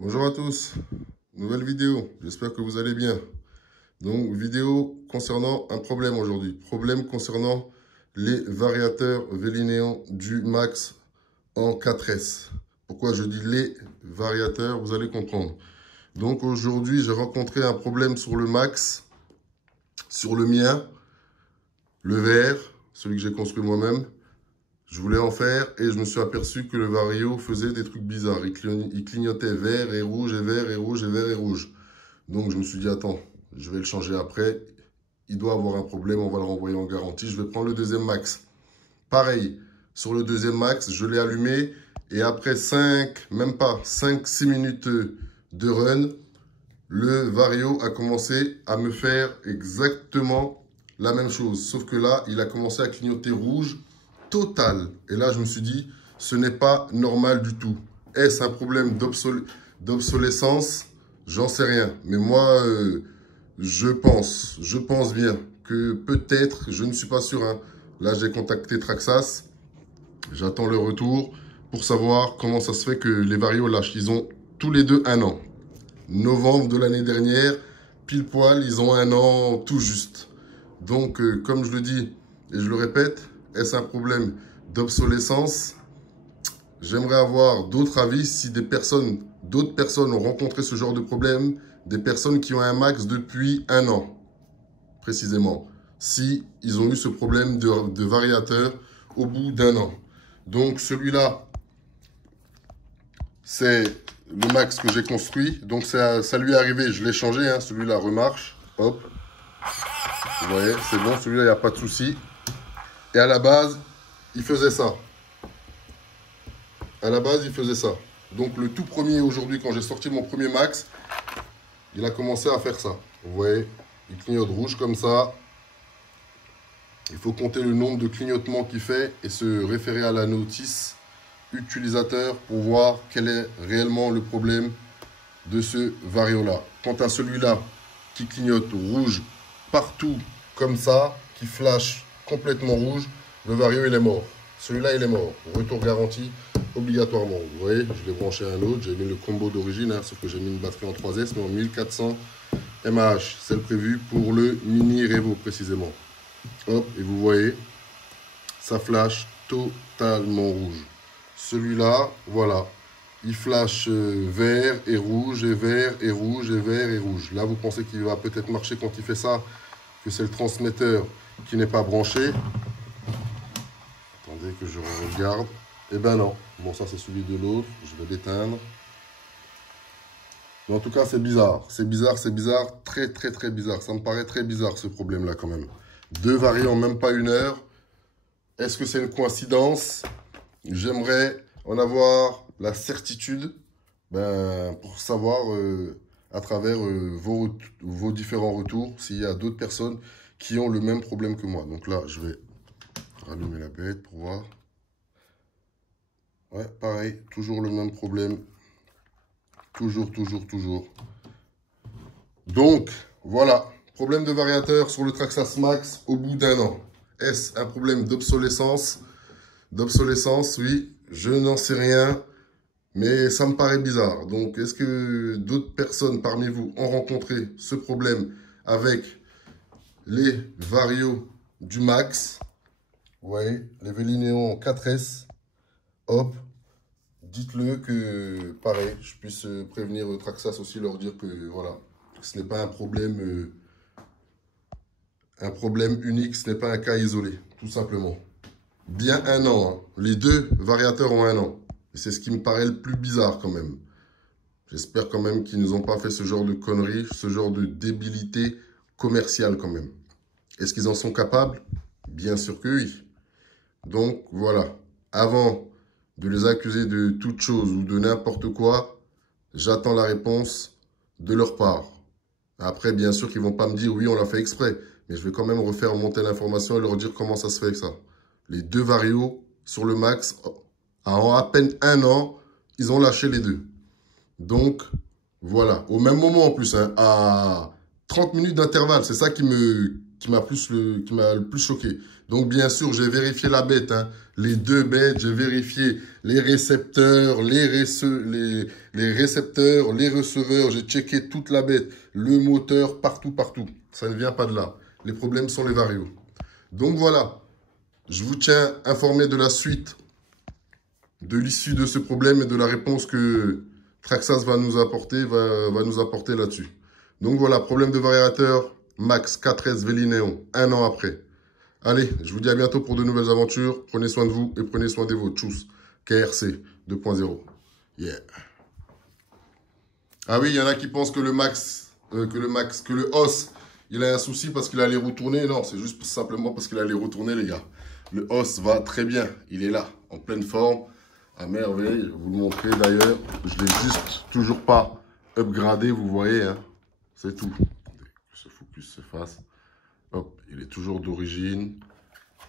Bonjour à tous, nouvelle vidéo, j'espère que vous allez bien. Donc vidéo concernant un problème aujourd'hui, problème concernant les variateurs Velineon du Max en 4S. Pourquoi je dis les variateurs, vous allez comprendre. Donc aujourd'hui j'ai rencontré un problème sur le Max, sur le mien, le vert, celui que j'ai construit moi-même. Je voulais en faire et je me suis aperçu que le Vario faisait des trucs bizarres. Il clignotait vert et rouge et vert et rouge et vert et rouge. Donc je me suis dit, attends, je vais le changer après. Il doit avoir un problème, on va le renvoyer en garantie. Je vais prendre le deuxième max. Pareil, sur le deuxième max, je l'ai allumé. Et après 5-6 minutes de run, le Vario a commencé à me faire exactement la même chose. Sauf que là, il a commencé à clignoter rouge total. Et là, je me suis dit, ce n'est pas normal du tout. Est-ce un problème d'obsolescence? J'en sais rien. Mais moi, je pense bien que peut-être, je ne suis pas sûr. Hein. Là, j'ai contacté Traxxas. J'attends le retour pour savoir comment ça se fait que les Vario lâchent. Ils ont tous les deux un an. Novembre de l'année dernière, pile poil, ils ont un an tout juste. Donc, comme je le dis et je le répète, est-ce un problème d'obsolescence? J'aimerais avoir d'autres avis si d'autres personnes ont rencontré ce genre de problème, des personnes qui ont un max depuis un an, précisément. Si ils ont eu ce problème de variateur au bout d'un an. Donc celui-là, c'est le max que j'ai construit. Donc ça lui est arrivé, je l'ai changé, hein, celui-là remarche. Hop. Vous voyez, c'est bon, celui-là, il n'y a pas de souci. Et à la base, il faisait ça. À la base, il faisait ça. Donc le tout premier aujourd'hui, quand j'ai sorti mon premier max, il a commencé à faire ça. Vous voyez, il clignote rouge comme ça. Il faut compter le nombre de clignotements qu'il fait et se référer à la notice utilisateur pour voir quel est réellement le problème de ce Vario-là. Quant à celui-là qui clignote rouge partout comme ça, qui flash complètement rouge, le Vario il est mort. Celui-là il est mort. Retour garanti obligatoirement. Vous voyez, je l'ai branché à un autre. J'ai mis le combo d'origine, hein, sauf que j'ai mis une batterie en 3S, mais en 1400 mAh. C'est le prévu pour le Mini Revo précisément. Hop, et vous voyez, ça flash totalement rouge. Celui-là, voilà, il flash vert et rouge et vert et rouge et vert et rouge. Là, vous pensez qu'il va peut-être marcher quand il fait ça, que c'est le transmetteur qui n'est pas branché. Attendez que je regarde. Eh ben non. Bon, ça c'est celui de l'autre. Je vais l'éteindre. Mais en tout cas, c'est bizarre. C'est bizarre, c'est bizarre. Très, très, très bizarre. Ça me paraît très bizarre ce problème-là quand même. Deux variants en même pas une heure. Est-ce que c'est une coïncidence? J'aimerais en avoir la certitude pour savoir à travers vos différents retours s'il y a d'autres personnes qui ont le même problème que moi. Donc là, je vais rallumer la bête pour voir. Ouais, pareil, toujours le même problème. Toujours. Donc, voilà. Problème de variateur sur le Traxxas Max au bout d'un an. Est-ce un problème d'obsolescence? D'obsolescence, oui. Je n'en sais rien. Mais ça me paraît bizarre. Donc, est-ce que d'autres personnes parmi vous ont rencontré ce problème avec les Vario du Max? Vous voyez, les Velineon 4S. Hop. Dites-le que, pareil, je puisse prévenir Traxxas aussi, leur dire que, voilà, ce n'est pas un problème unique, ce n'est pas un cas isolé, tout simplement. Bien un an, hein. Les deux variateurs ont un an. Et c'est ce qui me paraît le plus bizarre quand même. J'espère quand même qu'ils ne nous ont pas fait ce genre de conneries, ce genre de débilité commerciale quand même. Est-ce qu'ils en sont capables? Bien sûr que oui. Donc, voilà. Avant de les accuser de toute chose ou de n'importe quoi, j'attends la réponse de leur part. Après, bien sûr qu'ils ne vont pas me dire « oui, on l'a fait exprès ». Mais je vais quand même refaire monter l'information et leur dire comment ça se fait avec ça. Les deux Vario sur le max, en à peine un an, ils ont lâché les deux. Donc, voilà. Au même moment en plus, hein, à 30 minutes d'intervalle. C'est ça qui le plus choqué. Donc, bien sûr, j'ai vérifié la bête, hein. Les deux bêtes, j'ai vérifié les récepteurs, les récepteurs, les receveurs. J'ai checké toute la bête, le moteur, partout. Ça ne vient pas de là. Les problèmes sont les varios. Donc, voilà. Je vous tiens informé de la suite, de l'issue de ce problème et de la réponse que Traxxas va nous apporter, là-dessus. Donc, voilà, problème de variateur, Max 4S Vélinéon, 1 an après. Allez, je vous dis à bientôt pour de nouvelles aventures. Prenez soin de vous et prenez soin des vôtres. Tchuss. KRC 2.0. Yeah. Ah oui, il y en a qui pensent que le os, il a un souci parce qu'il a les roues tournées. Non, c'est juste simplement parce qu'il a les roues tournées, les gars. Le os va très bien. Il est là, en pleine forme. À merveille. Je vais vous le montrer d'ailleurs. Je l'ai juste toujours pas upgradé, vous voyez. Hein. C'est tout. Que ce focus se fasse. Hop, il est toujours d'origine.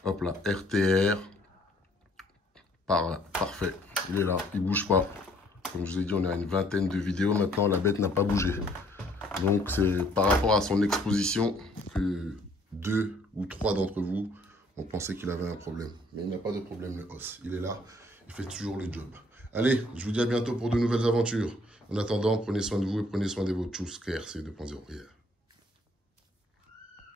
Hop là, RTR. Parfait. Il est là, il bouge pas. Comme je vous ai dit, on est à une vingtaine de vidéos. Maintenant, la bête n'a pas bougé. Donc, c'est par rapport à son exposition que 2 ou 3 d'entre vous ont pensé qu'il avait un problème. Mais il n'y a pas de problème, le os. Il est là, il fait toujours le job. Allez, je vous dis à bientôt pour de nouvelles aventures. En attendant, prenez soin de vous et prenez soin de vos tchuss KRC 2.0.